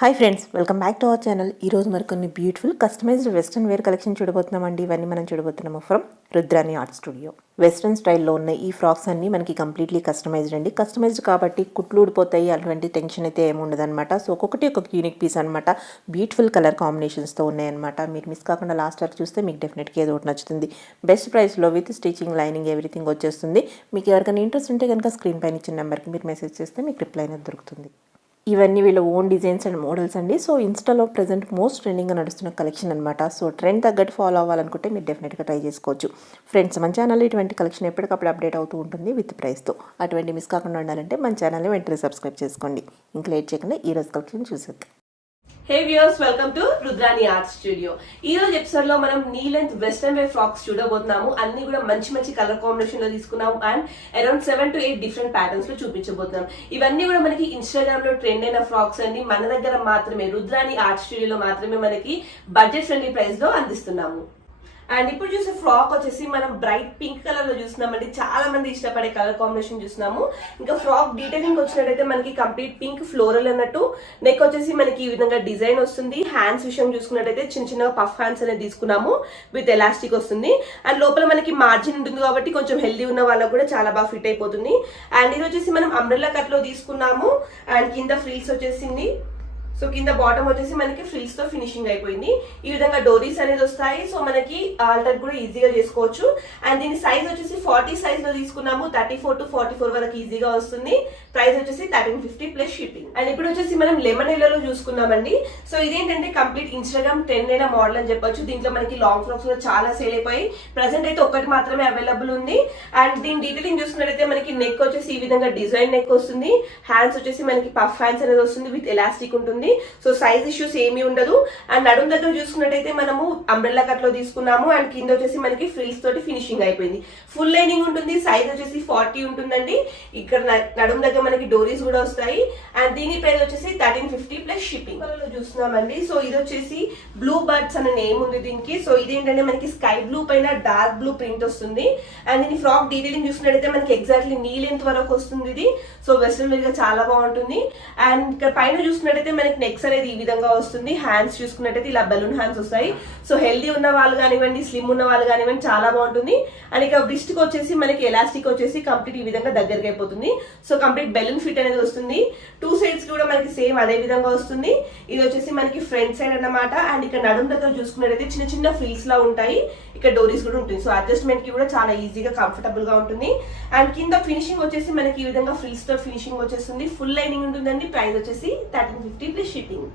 Hi friends, welcome back to our channel. ఈరోజు మరికొన్ని beautiful customized western wear collection చూడబోతున్నామండి. ఇవన్నీ మనం చూడబోతున్నాము from Rudrani art studio. Western స్టైల్లో ఉన్న ఈ ఫ్రాక్స్ అన్నీ మనకి కంప్లీట్లీ కస్టమైజ్డ్ అండి. కస్టమైజ్డ్ కాబట్టి కుట్లు ఊడిపోతాయి, అటువంటి టెన్షన్ అయితే ఏమి ఉండదన్నమాట. సో ఒక్కొక్కటి ఒక యూనిక్ పీస్ అనమాట. బ్యూటిఫుల్ కలర్ కాంబినేషన్స్తో ఉన్నాయన్నమాట. మీరు మిస్ కాకుండా లాస్ట్ వరకు చూస్తే మీకు డెఫినెట్గా ఏదో ఒకటి నచ్చుతుంది. బెస్ట్ ప్రైస్లో విత్ స్టిచింగ్, లైనింగ్ ఎవ్రీథింగ్ వచ్చేస్తుంది. మీకు ఎవరికైనా ఇంట్రెస్ట్ ఉంటే కనుక స్క్రీన్ పైన ఇచ్చిన నెంబర్కి మీరు మెసేజ్ చేస్తే మీకు రిప్లై అనేది దొరుకుతుంది. ఇవన్నీ వీళ్ళ ఓన్ డిజైన్స్ అండ్ మోడల్స్ అండి. సో ఇన్స్టాలో ప్రెజెంట్ మోస్ట్ ట్రెండింగ్గా నడుస్తున్న కలెక్షన్ అనమాట. సో ట్రెండ్ తగ్గట్టు ఫాలో అవ్వాలనుకుంటే మీరు డెఫినెట్గా ట్రై చేసుకోవచ్చు. ఫ్రెండ్స్, మన ఛానల్లో ఇటువంటి కలెక్షన్ ఎప్పటికప్పుడు అప్డేట్ అవుతూ ఉంటుంది విత్ ప్రైస్తో. అటువంటి మిస్ కాకుండా ఉండాలంటే మన ఛానల్ని వెంటనే సబ్స్క్రైబ్ చేసుకోండి. ఇంకా లేట్ చేయకుండా ఈ రోజు కలెక్షన్ చూసేద్దాం. హే viewers, welcome to Rudrani art studio. ఈ రోజు ఎపిసోడ్ లో మనం knee length western wear frocks చూడబోతున్నాము. అన్ని కూడా మంచి మంచి కలర్ కాంబినేషన్ లో తీసుకున్నాము and around 7 to 8 different patterns లో చూపించబోతున్నాం. ఇవన్నీ కూడా మనకి ఇన్స్టాగ్రామ్ లో ట్రెండ్ అయిన ఫ్రాక్స్ అండి. మన దగ్గర మాత్రమే రుద్రాని ఆర్ట్ స్టూడియోలో మాత్రమే మనకి బడ్జెట్ ఫ్రెండ్లీ ప్రైస్ లో అందిస్తున్నాము. అండ్ ఇప్పుడు చూసే ఫ్రాక్ వచ్చేసి మనం బ్రైట్ పింక్ కలర్ లో చూస్తున్నామండి. చాలా మంది ఇష్టపడే కలర్ కాంబినేషన్ చూస్తున్నాము. ఇంకా ఫ్రాక్ డీటెయిలింగ్ వచ్చినట్టయితే మనకి కంప్లీట్ పింక్ ఫ్లోరల్ అన్నట్టు. నెక్ వచ్చేసి మనకి ఈ విధంగా డిజైన్ వస్తుంది. హ్యాండ్స్ విషయం చూసుకున్నట్టయితే చిన్న చిన్న పఫ్ హ్యాండ్స్ అనేది తీసుకున్నాము విత్ ఎలాస్టిక్ వస్తుంది. అండ్ లోపల మనకి మార్జిన్ ఉంటుంది కాబట్టి కొంచెం హెల్దీ ఉన్న వాళ్ళకు కూడా చాలా బాగా ఫిట్ అయిపోతుంది. అండ్ ఇది వచ్చేసి మనం అంబ్రెల్లా కట్ లో తీసుకున్నాము. అండ్ కింద ఫ్రిల్స్ వచ్చేసింది. సో కింద బాటమ్ వచ్చేసి మనకి ఫ్రిల్స్ తో ఫినిషింగ్ అయిపోయింది. ఈ విధంగా డోరీస్ అనేది వస్తాయి. సో మనకి ఆల్టర్ కూడా ఈజీగా చేసుకోవచ్చు. అండ్ దీని సైజ్ వచ్చేసి 40 సైజ్ లో తీసుకున్నాము. 34 to 44 వరకు ఈజీగా వస్తుంది. ప్రైస్ వచ్చేసి 1350 ప్లస్ షిప్పింగ్. అండ్ ఇప్పుడు వచ్చేసి మనం లెమన్ ఎల్లో చూసుకున్నామండి. సో ఇదేంటంటే కంప్లీట్ ఇన్స్టాగ్రామ్ ట్రెండ్ అయిన మోడల్ అని చెప్పొచ్చు. దీంట్లో మనకి లాంగ్ ఫ్రాక్స్ కూడా చాలా సేల్ అయిపోయి ప్రెసెంట్ అయితే ఒకటి మాత్రమే అవైలబుల్ ఉంది. అండ్ దీని డీటెయిలింగ్ చూసుకున్నట్టయితే మనకి నెక్ వచ్చేసి ఈ విధంగా డిజైన్ నెక్ వస్తుంది. హ్యాండ్స్ వచ్చేసి మనకి పఫ్ హ్యాండ్స్ అనేది వస్తుంది విత్ ఎలాస్టిక్ ఉంటుంది. సో సైజ్ ఇష్యూస్ ఏమీ ఉండదు. అండ్ నడుము దగ్గర చూసుకున్నట్టయితే మనము అంబ్రెల్లా కట్ లో తీసుకున్నాము. అండ్ కింద వచ్చేసి మనకి ఫ్రిల్స్ తోటి ఫినిషింగ్ అయిపోయింది. ఫుల్ లైనింగ్ ఉంటుంది. సైజ్ వచ్చేసి 40 ఉంటుందండి. ఇక్కడ నడుము దగ్గర మనకి డోరీస్ కూడా వస్తాయి. అండ్ దీని ప్రైస్ వచ్చేసి 1350 ప్లస్ షిప్పింగ్. చూస్తున్నామండి. సో ఇది వచ్చేసి బ్లూ బర్డ్స్ అనే నేమ్ ఉంది దీనికి. సో ఇదేంటంటే మనకి స్కై బ్లూ పైన డార్క్ బ్లూ ప్రింట్ వస్తుంది. అండ్ దీని ఫ్రాక్ డీటెయిలింగ్ చూసుకున్నట్టయితే మనకి ఎగ్జాక్ట్లీ నీ లెంత్ వరకు వస్తుంది ఇది. సో వెస్ట్రన్ వేర్ గా చాలా బాగుంటుంది. అండ్ ఇక్కడ పైన చూసుకున్నట్టయితే మనకి నెక్స్ అనేది ఈ విధంగా వస్తుంది. హ్యాండ్స్ చూసుకున్నట్టయితే ఇలా బెలూన్ హ్యాండ్స్ వస్తాయి. సో హెల్దీ ఉన్న వాళ్ళు కానివ్వండి, స్లిమ్ ఉన్న వాళ్ళు కానివ్వండి, చాలా బాగుంటుంది. అండ్ ఇక రిస్ట్ కి వచ్చేసి మనకి ఎలాస్టిక్ వచ్చేసి కంప్లీట్ ఈ విధంగా దగ్గరికి అయిపోతుంది. సో కంప్లీట్ బెలూన్ ఫిట్ అనేది వస్తుంది. 2 సైడ్స్ కూడా మనకి సేమ్ అదే విధంగా వస్తుంది. ఇది వచ్చేసి మనకి ఫ్రంట్ సైడ్ అన్నమాట. అండ్ ఇక్కడ నడుము దగ్గర చూసుకున్నట్టయితే చిన్న చిన్న ఫ్రిల్స్ లా ఉంటాయి. ఇక్కడ డోరీస్ కూడా ఉంటుంది. సో అడ్జస్ట్మెంట్ కి కూడా చాలా ఈజీగా కంఫర్టబుల్ గా ఉంటుంది. అండ్ కింద ఫినిషింగ్ వచ్చేసి మనకి ఈ విధంగా ఫ్రిల్స్ తో ఫినిషింగ్ వచ్చేస్తుంది. ఫుల్ లైనింగ్ ఉంటుందండి. ప్రైస్ వచ్చేసి 1350 ప్లస్ షిప్పింగ్.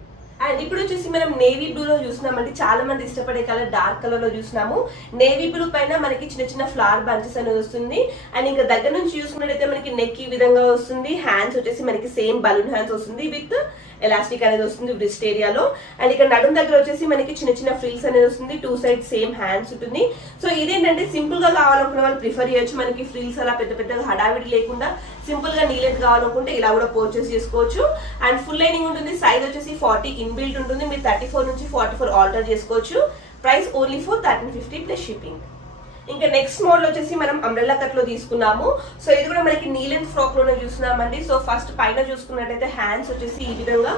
అండ్ ఇప్పుడు వచ్చేసి మనం నేవీ బ్లూ లో చూస్తున్నామండి. చాలా మంది ఇష్టపడే కలర్ డార్క్ కలర్ లో చూస్తున్నాము. నేవీ బ్లూ పైన మనకి చిన్న చిన్న ఫ్లవర్ బంచెస్ అనేది వస్తుంది. అండ్ ఇంకా దగ్గర నుంచి చూసుకున్నట్టయితే మనకి నెక్ ఈ విధంగా వస్తుంది. హ్యాండ్స్ వచ్చేసి మనకి సేమ్ బలూన్ హ్యాండ్స్ వస్తుంది విత్ ఎలాస్టిక్ అనేది వస్తుంది బ్రిస్ట్ ఏరియాలో. అండ్ ఇక్కడ నడుము దగ్గర వచ్చేసి మనకి చిన్న చిన్న ఫ్రిల్స్ అనేది వస్తుంది. 2 సైడ్ సేమ్ హ్యాండ్స్ ఉంటుంది. సో ఇదేంటంటే సింపుల్ గా కావాలనుకున్న వాళ్ళు ప్రిఫర్ చేయొచ్చు. మనకి ఫ్రిల్స్ అలా పెద్ద పెద్దగా హడావిడి లేకుండా సింపుల్ గా నీ లెంత్ కావాలనుకుంటే ఇలా కూడా పర్చేస్ చేసుకోవచ్చు. అండ్ ఫుల్ లైనింగ్ ఉంటుంది. సైజ్ వచ్చేసి 40 ఇన్బిల్ట్ ఉంటుంది. మీరు 34 నుంచి 44 ఆల్టర్ చేసుకోవచ్చు. Price only for 1350 plus shipping. ఇంకా నెక్స్ట్ మోడల్ వచ్చేసి మనం అంబ్రెల్లా కట్ లో తీసుకున్నాము. సో ఇది కూడా మనకి నీ లెంత్ ఫ్రాక్ లోనే చూస్తున్నామండి. సో ఫస్ట్ పైన చూసుకున్నట్టయితే హ్యాండ్స్ వచ్చేసి ఈ విధంగా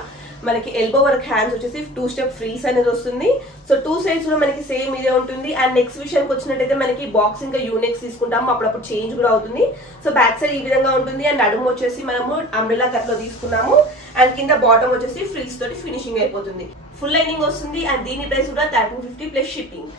మనకి ఎల్బో వర్క్ హ్యాండ్స్ వచ్చేసి 2 స్టెప్ ఫ్రీస్ అనేది వస్తుంది. సో 2 సైడ్స్ లో మనకి సేమ్ ఇదే ఉంటుంది. అండ్ నెక్స్ట్ విషయానికి వచ్చినట్టయితే మనకి బాక్స్ ఇంకా యూనెక్స్ తీసుకుంటాము. అప్పుడప్పుడు చేంజ్ కూడా అవుతుంది. సో బ్యాక్ సైడ్ ఈ విధంగా ఉంటుంది. అండ్ నడుము వచ్చేసి మనము అంబ్రెల్లా కట్ లో తీసుకున్నాము. అండ్ కింద బాటమ్ వచ్చేసి ఫ్రిల్స్ తోటి ఫినిషింగ్ అయిపోతుంది. ఫుల్ లైనింగ్ వస్తుంది. అండ్ దీని ప్రైస్ కూడా 1350 ప్లస్ షిప్పింగ్.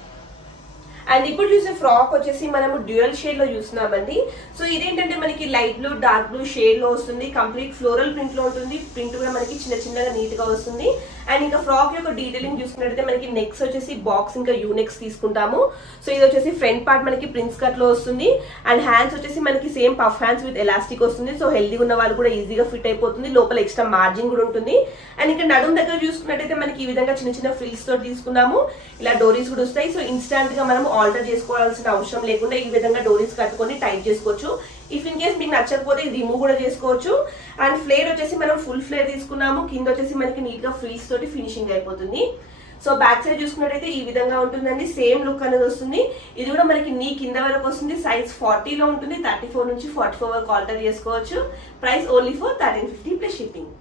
అండ్ ఇప్పుడు చూసే ఫ్రాక్ వచ్చేసి మనము డ్యూయల్ షేడ్ లో చూస్తున్నామండి. సో ఇదేంటంటే మనకి light blue, dark blue shade లో వస్తుంది. కంప్లీట్ ఫ్లోరల్ ప్రింట్ లో ఉంటుంది. ప్రింట్ కూడా మనకి చిన్న చిన్నగా నీట్ గా వస్తుంది. అండ్ ఇంకా ఫ్రాక్ యొక్క డీటెయిలింగ్ చూసుకున్నట్టయితే మనకి నెక్స్ వచ్చేసి బాక్స్ ఇంకా యూనెక్స్ తీసుకుంటాము. సో ఇది వచ్చేసి ఫ్రంట్ పార్ట్ మనకి ప్రిన్స్ కట్ లో వస్తుంది. అండ్ హ్యాండ్స్ వచ్చేసి మనకి same puff hands with elastic వస్తుంది. సో హెల్దీ ఉన్న వాళ్ళు కూడా ఈజీగా ఫిట్ అయిపోతుంది. లోపల ఎక్స్ట్రా మార్జిన్ కూడా ఉంటుంది. అండ్ ఇక్కడ నడుము దగ్గర చూసుకున్నట్టయితే మనకి ఈ విధంగా చిన్న చిన్న ఫ్రిల్స్ తో తీసుకున్నాము. ఇలా డోరీస్ కూడా వస్తాయి. సో ఇన్స్టాంట్ గా మనం ఆల్టర్ చేసుకోవాల్సిన అవసరం లేకుండా ఈ విధంగా డోరీస్ కట్టుకొని టైట్ చేసుకోవచ్చు. ఇఫ్ ఇన్ కేస్ మీకు నచ్చకపోతే రిమూవ్ కూడా చేసుకోవచ్చు. అండ్ ఫ్లేర్ వచ్చేసి మనం ఫుల్ ఫ్లేర్ తీసుకున్నాము. కింద వచ్చేసి మనకి నీట్ గా ఫ్రిల్స్ తోటి ఫినిషింగ్ అయిపోతుంది. సో బ్యాక్ సైడ్ చూసుకున్నట్టయితే ఈ విధంగా ఉంటుందండి. సేమ్ లుక్ అనేది వస్తుంది. ఇది కూడా మనకి నీ కింద వరకు వస్తుంది. సైజ్ 40 లో ఉంటుంది. 34 నుంచి 44 వరకు ఆల్టర్ చేసుకోవచ్చు. Price only for 1350 plus shipping.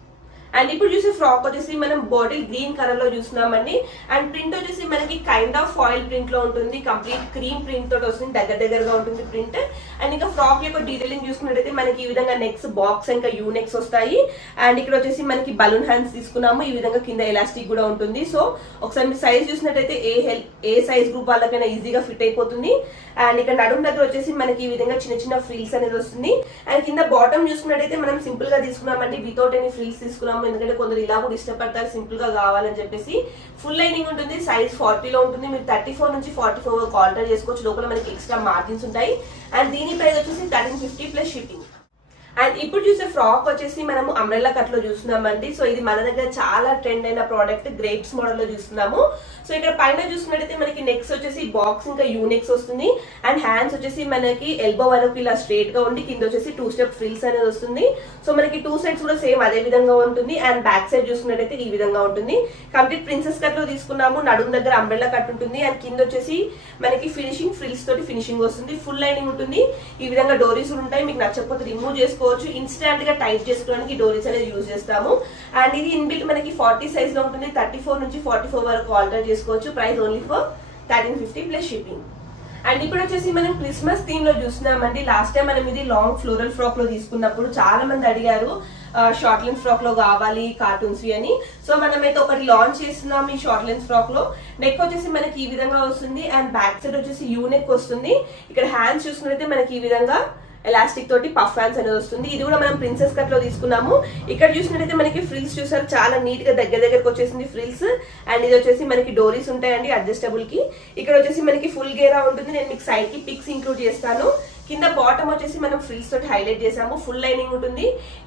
And ఇప్పుడు చూసే ఫ్రాక్ వచ్చేసి మనం బాటిల్ గ్రీన్ కలర్ లో చూస్తున్నామండి. అండ్ ప్రింట్ వచ్చేసి మనకి కైండ్ ఆఫ్ ఫాయిల్ ప్రింట్ లో ఉంటుంది, కంప్లీట్ క్రీమ్ ప్రింట్ తోటి వస్తుంది, దగ్గరగా ఉంటుంది ప్రింట్. అండ్ ఇంకా ఫ్రాక్ యొక్క డీటెయిలింగ్ చూసుకున్నట్టయితే మనకి ఈ విధంగా నెక్స్ బాక్స్ ఇంకా యూ నెక్స్ వస్తాయి. అండ్ ఇక్కడ వచ్చేసి మనకి బలూన్ హ్యాండ్స్ తీసుకున్నాము, ఈ విధంగా కింద ఎలాస్టిక్ కూడా ఉంటుంది. సో ఒకసారి మీరు సైజ్ చూసినట్టయితే ఏ సైజ్ గ్రూప్ వాళ్ళకైనా ఈజీగా ఫిట్ అయిపోతుంది. అండ్ ఇక్కడ నడుము దగ్గర వచ్చేసి మనకి ఈ విధంగా చిన్న ఫ్రిల్స్ అనేది వస్తుంది. అండ్ కింద బాటమ్ చూసుకున్నట్టయితే మనం సింపుల్ గా తీసుకున్నామండి, వితౌట్ ఎనీ ఫ్రిల్స్ తీసుకున్నాము. ఎందుకంటే కొందరు ఇలా కూడా ఇష్టపడతారు సింపుల్ గా కావాలని చెప్పేసి. ఫుల్ లైనింగ్ ఉంటుంది, సైజ్ 40 లో ఉంటుంది. మీరు 34 నుంచి 44 వరకు ఆల్టర్ చేసుకోవచ్చు. లోపల మనకి ఎక్స్ట్రా మార్జిన్స్ ఉంటాయి. అండ్ దీని ప్రైస్ వచ్చేసి 1350 ప్లస్ షిప్పింగ్. అండ్ ఇప్పుడు చూసే ఫ్రాక్ వచ్చేసి మనము అంబ్రెల్లా కట్ లో చూస్తున్నామండి. సో ఇది మన దగ్గర చాలా ట్రెండ్ అయిన ప్రోడక్ట్, గ్రేప్స్ మోడల్ లో చూస్తున్నాము. సో ఇక్కడ పైన చూసుకున్నట్టయితే మనకి నెక్స్ వచ్చేసి బాక్స్ ఇంకా యూనెక్స్ వస్తుంది. అండ్ హ్యాండ్స్ వచ్చేసి మనకి ఎల్బో వరకు ఇలా స్ట్రేట్ గా ఉండి కింద వచ్చేసి 2 స్టెప్ ఫ్రిల్స్ అనేది వస్తుంది. సో మనకి 2 సైడ్స్ కూడా సేమ్ అదే విధంగా ఉంటుంది. అండ్ బ్యాక్ సైడ్ చూసుకున్నట్టయితే ఈ విధంగా ఉంటుంది. కంప్లీట్ ప్రిన్సెస్ కట్ లో తీసుకున్నాము. నడుము దగ్గర అంబ్రెల్లా కట్ ఉంటుంది. అండ్ కింద వచ్చేసి మనకి ఫినిషింగ్ ఫ్రిల్స్ తోటి ఫినిషింగ్ వస్తుంది. ఫుల్ లైనింగ్ ఉంటుంది. ఈ విధంగా డోరీస్ ఉంటాయి, మీకు నచ్చకపోతే రిమూవ్ చేసుకోవచ్చు. ఇన్స్టాంట్ గా టైట్ చేసుకోవడానికి డోరీస్ అనేది యూజ్ చేస్తాము. అండ్ ఇది ఇన్బిల్ట్ మనకి 40 సైజ్ లో ఉంటుంది. 34 నుంచి 44 వరకు ఆల్టర్ చేసుకోవచ్చు. Price only for 1350 plus shipping. And ఇప్పుడు వచ్చేసి మనం క్రిస్మస్ థీమ్ లో చూస్తున్నామండి. లాస్ట్ టైం మనం ఇది లాంగ్ ఫ్లోరల్ ఫ్రాక్ లో తీసుకున్నప్పుడు చాలా మంది అడిగారు షార్ట్ లెన్స్ ఫ్రాక్ లో కావాలి కార్టూన్స్ అని. సో మనమైతే ఒకటి లాంచ్ చేస్తున్నాం ఈ షార్ట్ లెన్స్ ఫ్రాక్ లో. నెక్ వచ్చేసి మనకి ఈ విధంగా వస్తుంది. అండ్ బ్యాక్ సైడ్ వచ్చేసి యూ నెక్ వస్తుంది. ఇక్కడ హ్యాండ్స్ చూసుకున్నైతే మనకి ఈ విధంగా ఎలాస్టిక్ తోటి పఫ్ హ్యాండ్స్ అనేది వస్తుంది. ఇది కూడా మనం ప్రిన్సెస్ కట్ లో తీసుకున్నాము. ఇక్కడ చూసినట్టయితే మనకి ఫ్రిల్స్ చూసారు, చాలా నీట్ గా దగ్గరకు వచ్చేసింది ఫ్రిల్స్. అండ్ ఇది వచ్చేసి మనకి డోరీస్ ఉంటాయండి అడ్జస్టబుల్ కి. ఇక్కడ వచ్చేసి మనకి ఫుల్ గేరా ఉంటుంది. నేను మీకు సైడ్ కి పిక్స్ ఇంక్లూడ్ చేస్తాను. కింద బాటమ్ వచ్చేసి మనం ఫ్రిల్స్ తోటి హైలైట్ చేసాము. ఫుల్ లైనింగ్ ఉంటుంది.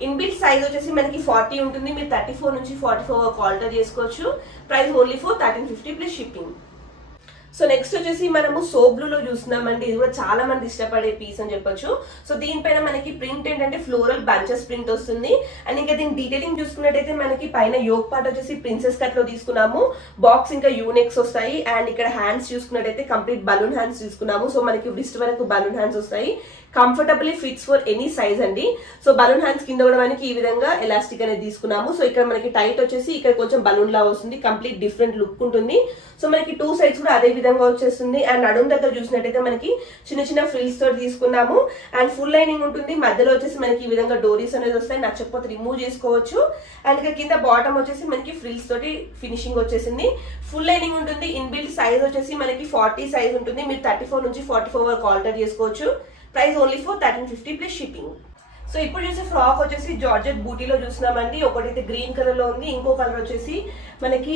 ఇన్బిల్ట్ సైజ్ వచ్చేసి మనకి 40 ఉంటుంది. మీరు 34 నుంచి 44 వరకు ఆల్టర్ చేసుకోవచ్చు. Price only for 1350 plus shipping. So next వచ్చేసి మనము సోప్ బ్లూ లో చూస్తున్నామండి. ఇది కూడా చాలా మంది ఇష్టపడే పీస్ అని చెప్పొచ్చు. సో దీనిపైన మనకి ప్రింట్ ఏంటంటే ఫ్లోరల్ బంచెస్ ప్రింట్ వస్తుంది. అండ్ ఇంకా దీని డీటెయిలింగ్ చూసుకున్నట్టయితే మనకి పైన యోక్ పార్ట్ వచ్చేసి ప్రిన్సెస్ కట్ లో తీసుకున్నాము. బాక్స్ ఇంకా యూనెక్స్ వస్తాయి. అండ్ ఇక్కడ హ్యాండ్స్ చూసుకున్నట్టయితే కంప్లీట్ బలూన్ హ్యాండ్స్ తీసుకున్నాము. సో మనకి రిస్ట్ వరకు బలూన్ హ్యాండ్స్ వస్తాయి. Comfortably fits for any size అండి. సో బలూన్ హ్యాండ్స్ కింద కూడా మనకి ఈ విధంగా ఎలాస్టిక్ అనేది తీసుకున్నాము. సో ఇక్కడ మనకి టైట్ వచ్చేసి ఇక్కడ కొంచెం బలూన్ లా వస్తుంది. కంప్లీట్ డిఫరెంట్ లుక్ ఉంటుంది. సో మనకి 2 సైడ్స్ కూడా అదే విధంగా వచ్చేస్తుంది. అండ్ నడుము దగ్గర చూసినట్టయితే మనకి చిన్న ఫ్రిల్స్ తోటి తీసుకున్నాము. అండ్ ఫుల్ లైనింగ్ ఉంటుంది. మధ్యలో వచ్చేసి మనకి ఈ విధంగా డోరీస్ అనేది వస్తాయి, నచ్చకపోతే రిమూవ్ చేసుకోవచ్చు. అండ్ ఇక్కడ కింద బాటమ్ వచ్చేసి మనకి ఫ్రిల్స్ తోటి ఫినిషింగ్ వచ్చేసింది. ఫుల్ లైనింగ్ ఉంటుంది. ఇన్బిల్ట్ సైజ్ వచ్చేసి మనకి 40 సైజ్ ఉంటుంది. మీరు 34 నుంచి 44 వరకు ఆల్టర్ చేసుకోవచ్చు. Price only for 1350 plus shipping. So ఇప్పుడు చూసే ఫ్రాక్ వచ్చేసి జార్జెట్ బూటీలో చూస్తున్నామండి. ఒకటైతే గ్రీన్ కలర్ లో ఉంది, ఇంకో కలర్ వచ్చేసి మనకి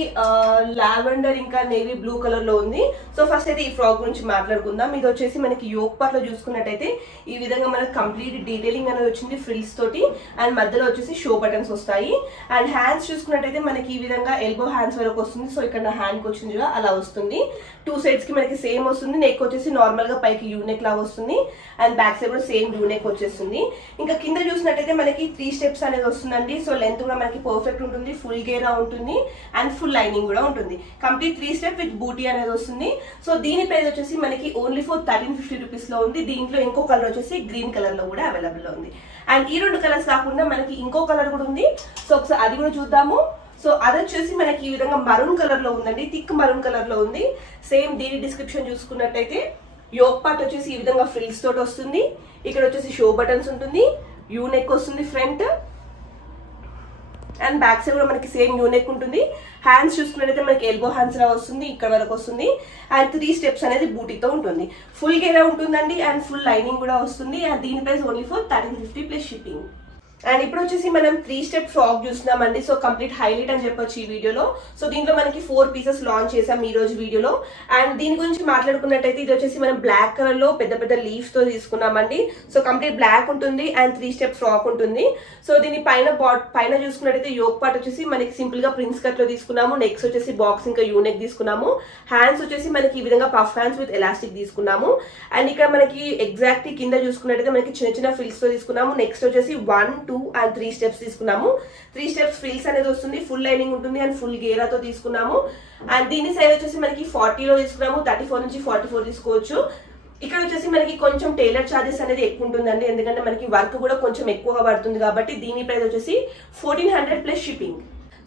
లావెండర్ ఇంకా నేవీ బ్లూ కలర్ లో ఉంది. సో ఫస్ట్ అయితే ఈ ఫ్రాక్ గురించి మాట్లాడుకుందాం. ఇది వచ్చేసి మనకి యోక్ పార్ట్ లో చూసుకున్నట్టయితే ఈ విధంగా మనకి కంప్లీట్ డీటెయిలింగ్ అనేది వచ్చింది ఫ్రిల్స్ తోటి. అండ్ మధ్యలో వచ్చేసి షో బటన్స్ వస్తాయి. అండ్ హ్యాండ్స్ చూసుకున్నట్టయితే మనకి ఈ విధంగా ఎల్బో హ్యాండ్స్ వరకు వస్తుంది. సో ఇక్కడ నా హ్యాండ్ కి వచ్చింది కూడా అలా వస్తుంది. 2 సైడ్స్ కి మనకి సేమ్ వస్తుంది. నెక్ వచ్చేసి నార్మల్ గా పైకి యూనెక్ లాగా వస్తుంది. అండ్ బ్యాక్ సైడ్ కూడా సేమ్ యూనెక్ వచ్చేస్తుంది. ఇంకా కింద చూసినట్టయితే మనకి 3 స్టెప్స్ అనేది వస్తుందండి. సో లెంత్ కూడా మనకి పర్ఫెక్ట్ ఉంటుంది. ఫుల్ గేరా ఉంటుంది. అండ్ ఫుల్ లైనింగ్ కూడా ఉంటుంది. కంప్లీట్ 3 స్టెప్ విత్ బూటీ అనేది వస్తుంది. సో దీని ప్రైస్ వచ్చేసి మనకి ఓన్లీ ఫర్ 1350 రూపీస్ లో ఉంది. దీంట్లో ఇంకో కలర్ వచ్చేసి గ్రీన్ కలర్ లో కూడా అవైలబుల్ లో ఉంది. అండ్ ఈ 2 కలర్స్ కాకుండా మనకి ఇంకో కలర్ కూడా ఉంది. సో ఒకసారి అది కూడా చూద్దాము. సో అది వచ్చేసి మనకి ఈ విధంగా మరూన్ కలర్ లో ఉందండి, థిక్ మరూన్ కలర్ లో ఉంది. సేమ్ దీని డిస్క్రిప్షన్ చూసుకున్నట్టయితే యోక్ పార్ట్ వచ్చేసి ఈ విధంగా ఫ్రిల్స్ తోటి వస్తుంది. ఇక్కడ వచ్చేసి షో బటన్స్ ఉంటుంది. యూ నెక్ వస్తుంది ఫ్రంట్. అండ్ బ్యాక్ సైడ్ కూడా మనకి సేమ్ యూ నెక్ ఉంటుంది. హ్యాండ్స్ చూసుకున్నట్టయితే మనకి ఎల్బో హ్యాండ్స్ లా వస్తుంది, ఇక్కడ వరకు వస్తుంది. అండ్ 3 స్టెప్స్ అనేది బూటీతో ఉంటుంది. ఫుల్ గేరా ఉంటుందండి. అండ్ ఫుల్ లైనింగ్ కూడా వస్తుంది. అండ్ దీని price only for 1350 plus shipping. And ఇప్పుడు వచ్చేసి మనం 3 స్టెప్ ఫ్రాక్ చూస్తున్నామండి. సో కంప్లీట్ హైలైట్ అని చెప్పొచ్చు ఈ వీడియోలో. సో దీంట్లో మనకి 4 పీసెస్ లాంచ్ చేసాం ఈ రోజు వీడియోలో. అండ్ దీని గురించి మాట్లాడుకున్నట్టయితే ఇది వచ్చేసి మనం బ్లాక్ కలర్ లో పెద్ద లీవ్స్ తో తీసుకున్నామండి. సో కంప్లీట్ బ్లాక్ ఉంటుంది. అండ్ 3 స్టెప్ ఫ్రాక్ ఉంటుంది. సో దీని పైన చూసుకున్నట్టయితే యోక్ పార్ట్ వచ్చేసి మనకి సింపుల్ గా ప్రిన్స్ కట్ లో తీసుకున్నాము. నెక్స్ట్ వచ్చేసి బాక్స్ ఇంకా యూనెక్ తీసుకున్నాము. హ్యాండ్స్ వచ్చేసి మనకి ఈ విధంగా పఫ్ హ్యాండ్స్ విత్ ఎలాస్టిక్ తీసుకున్నాము. అండ్ ఇక్కడ మనకి ఎగ్జాక్ట్ కింద చూసుకున్నట్టయితే మనకి చిన్న ఫ్రిల్స్ తో తీసుకున్నాము. నెక్స్ట్ వచ్చేసి 1, 2 అండ్ 3 స్టెప్స్ తీసుకున్నాము. 3 స్టెప్స్ ఫ్రిల్స్ అనేది వస్తుంది. ఫుల్ లైనింగ్ ఉంటుంది. అండ్ ఫుల్ గేరాతో తీసుకున్నాము. అండ్ దీని సైజ్ వచ్చేసి మనకి 40 లో తీసుకున్నాము. 34 నుంచి 44 తీసుకోవచ్చు. ఇక్కడ వచ్చేసి మనకి కొంచెం టైలర్ చార్జెస్ అనేది ఎక్కువ ఉంటుందండి, ఎందుకంటే మనకి వర్క్ కూడా కొంచెం ఎక్కువగా పడుతుంది కాబట్టి దీని ప్రైస్ వచ్చేసి 1400 ప్లస్ షిప్పింగ్.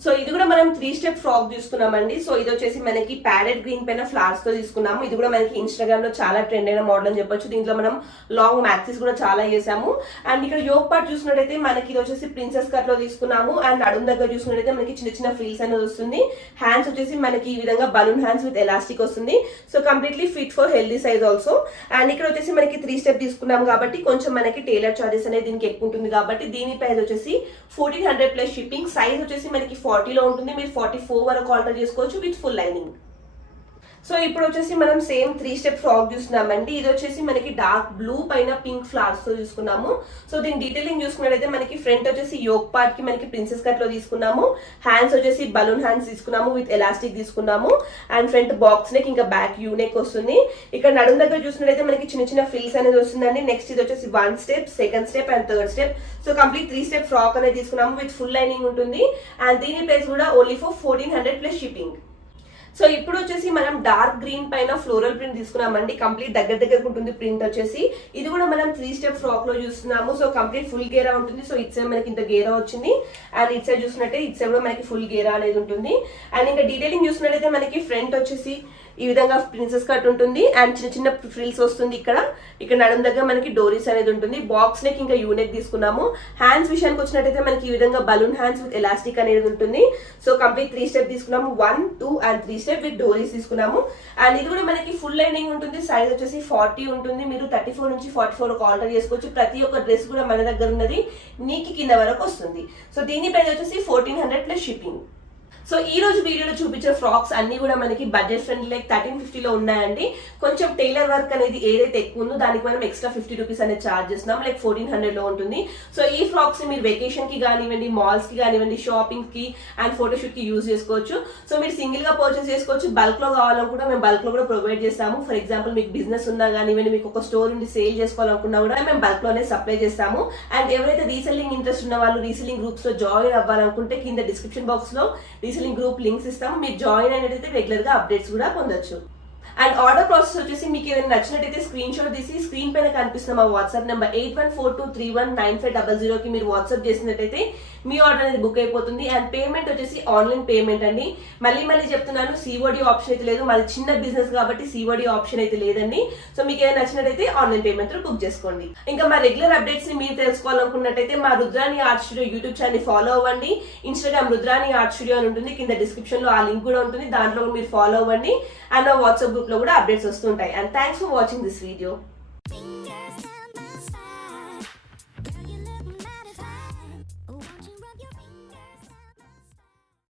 సో ఇది కూడా మనం 3 స్టెప్ ఫ్రాక్ తీసుకున్నామండి. సో ఇది వచ్చేసి మనకి ప్యారెట్ గ్రీన్ పైన ఫ్లవర్స్ తో తీసుకున్నాము. ఇది కూడా మనకి ఇన్స్టాగ్రామ్ లో చాలా ట్రెండ్ అయిన మోడల్ అని చెప్పొచ్చు. దీంట్లో మనం లాంగ్ మ్యాక్సీస్ కూడా చాలా చేసాము. అండ్ ఇక్కడ యోక్ పార్ట్ చూసినట్టయితే మనకి ఇది వచ్చేసి ప్రిన్సెస్ కట్ లో తీసుకున్నాము. అండ్ అడుగు దగ్గర చూసినట్టయితే మనకి చిన్న చిన్న ఫ్రిల్స్ అనేది వస్తుంది. హ్యాండ్స్ వచ్చేసి మనకి ఈ విధంగా బలూన్ హ్యాండ్స్ విత్ ఎలాస్టిక్ వస్తుంది. So completely fit for healthy size also. And ఇక్కడ వచ్చేసి మనకి 3 స్టెప్ తీసుకున్నాము కాబట్టి కొంచెం మనకి టైలర్ చార్జెస్ అనేది దీనికి ఎక్కువ ఉంటుంది కాబట్టి దీని ప్రైస్ వచ్చేసి 1400 ప్లస్ షిప్పింగ్. సైజ్ వచ్చేసి మనకి 40 లో ఉంటుంది, మీరు 44 వరకు ఆర్డర్ చేసుకోవచ్చు విత్ ఫుల్ లైనింగ్. సో ఇప్పుడు వచ్చేసి మనం సేమ్ 3 స్టెప్ ఫ్రాక్ చూస్తున్నామండి. ఇది వచ్చేసి మనకి డార్క్ బ్లూ పైన పింక్ ఫ్లవర్స్ తో తీసుకున్నాము. సో దీని డీటెయిలింగ్ చూసుకున్నట్టయితే మనకి ఫ్రంట్ వచ్చేసి యోక్ పార్ట్ కి మనకి ప్రిన్సెస్ కట్ లో తీసుకున్నాము. హ్యాండ్స్ వచ్చేసి బలూన్ హ్యాండ్స్ తీసుకున్నాము విత్ ఎలాస్టిక్ తీసుకున్నాము. అండ్ ఫ్రంట్ బాక్స్ నెక్ ఇంకా బ్యాక్ యూ నెక్ వస్తుంది. ఇక్కడ నడుము దగ్గర చూసినట్టయితే మనకి చిన్న చిన్న ఫ్రిల్స్ అనేది వస్తుందండి. నెక్స్ట్ ఇది వచ్చేసి 1 step, 2nd step and 3rd step. So complete 3 step frock అనేది తీసుకున్నాము విత్ ఫుల్ లైనింగ్ ఉంటుంది. అండ్ దీని ప్రైస్ కూడా only for 1400 plus shipping. So ఇప్పుడు వచ్చేసి మనం డార్క్ గ్రీన్ పైన ఫ్లోరల్ ప్రింట్ తీసుకున్నామండి. కంప్లీట్ దగ్గరకు ఉంటుంది ప్రింట్ వచ్చేసి. ఇది కూడా మనం 3 స్టెప్ ఫ్రాక్ లో చూస్తున్నాము. సో కంప్లీట్ ఫుల్ గేరా ఉంటుంది. సో ఇట్ సైడ్ మనకి ఇంత గేరా వచ్చింది. అండ్ ఇట్ సైడ్ చూసినట్టే ఇట్ సైడ్ కూడా మనకి ఫుల్ గేరా అనేది ఉంటుంది. అండ్ ఇంకా డీటెయిలింగ్ చూసినట్టయితే మనకి ఫ్రంట్ వచ్చేసి ఈ విధంగా ప్రిన్సెస్ కట్ ఉంటుంది. అండ్ చిన్న చిన్న ఫ్రిల్స్ వస్తుంది. ఇక్కడ నడుము దగ్గర మనకి డోరీస్ అనేది ఉంటుంది. బాక్స్ నెక్ ఇంకా యూనెక్ తీసుకున్నాము. హ్యాండ్స్ విషయానికి వచ్చినట్టయితే మనకి ఈ విధంగా బలూన్ హ్యాండ్స్ విత్ ఎలాస్టిక్ అనేది ఉంటుంది. సో కంప్లీట్ 3 స్టెప్ తీసుకున్నాము. 1, 2 and 3 స్టెప్ విత్ డోరీస్ తీసుకున్నాము. అండ్ ఇది కూడా మనకి ఫుల్ లైనింగ్ ఉంటుంది. సైజ్ వచ్చేసి 40 ఉంటుంది. మీరు 34 నుంచి 44 ఆర్డర్ చేసుకోవచ్చు. ప్రతి ఒక్క డ్రెస్ కూడా మన దగ్గర ఉన్నది నీకి కింద వరకు వస్తుంది. సో దీని ప్రైస్ వచ్చేసి 1400 ప్లస్ షిప్పింగ్. సో ఈ రోజు వీడియోలో చూపించే ఫ్రాక్స్ అన్ని కూడా మనకి బడ్జెట్ ఫ్రెండ్లీ లైక్ 1350 లో ఉన్నాయండి. కొంచెం టైలర్ వర్క్ అనేది ఏదైతే ఎక్కువ ఉందో దానికి మనం ఎక్స్ట్రా 50 రూపీస్ అనేది చార్జ్ చేస్తున్నాం. లైక్ 1400 లో ఉంటుంది. సో ఈ ఫ్రాక్స్ ని మీరు వెకేషన్ కి కానివ్వండి, మాల్స్ కి కానివ్వండి, షాపింగ్ కి అండ్ ఫోటోషూట్ కి యూజ్ చేసుకోవచ్చు. సో మీరు సింగిల్ గా పర్చేస్ చేసుకోవచ్చు. బల్క్ లో కావాలనుకుంటే మేము బల్క్ లో కూడా ప్రొవైడ్ చేస్తాము. ఫర్ ఎగ్జాంపుల్ మీకు బిజినెస్ ఉన్నా కానివ్వండి, మీకు ఒక స్టోర్ నుండి సేల్ చేసుకోవాలనుకున్నా కూడా మేము బల్క్ లోనే సప్లై చేస్తాము. అండ్ ఎవరైతే రీసెల్లింగ్ ఇంట్రెస్ట్ ఉన్న వాళ్ళు రీసెల్లింగ్ గ్రూప్స్ లో జాయిన్ అవ్వాలనుకుంటే కింద డిస్క్రిప్షన్ బాక్స్ లో రీసెల్లింగ్ గ్రూప్ లింక్స్ ఇస్తాము. మీరు జాయిన్ అయినట్టయితే రెగ్యులర్ గా అప్డేట్స్ కూడా పొందొచ్చు. అండ్ ఆర్డర్ ప్రాసెస్ వచ్చేసి మీకు ఏదైనా నచ్చినట్టయితే స్క్రీన్ షాట్ తీసి స్క్రీన్ పైన కనిపిస్తున్న మా వాట్సాప్ నెంబర్ 8142319500 కి మీరు వాట్సాప్ చేసినట్టయితే మీ ఆర్డర్ అనేది బుక్ అయిపోతుంది. అండ్ పేమెంట్ వచ్చేసి ఆన్లైన్ పేమెంట్ అండి. మళ్ళీ చెప్తున్నాను, సిఓడి ఆప్షన్ అయితే లేదు. మాది చిన్న బిజినెస్ కాబట్టి సిఓడి ఆప్షన్ అయితే లేదండి. సో మీకు ఏదైనా నచ్చినట్టయితే ఆన్లైన్ పేమెంట్ బుక్ చేసుకోండి. ఇంకా మా రెగ్యులర్ అప్డేట్స్ ని మీరు తెలుసుకోవాలనుకున్నట్టయితే మా Rudrani art studio YouTube channel follow అవ్వండి. ఇన్స్టాగ్రామ్ రుద్రాని ఆర్ట్ స్టూడియో అని ఉంటుంది. కింద డిస్క్రిప్షన్ లో ఆ లింక్ కూడా ఉంటుంది. దాంట్లో మీరు ఫాలో అవ్వండి. అండ్ మా వాట్సాప్ గ్రూప్ లో కూడా అప్డేట్స్ వస్తుంటాయి. And thanks for watching this video.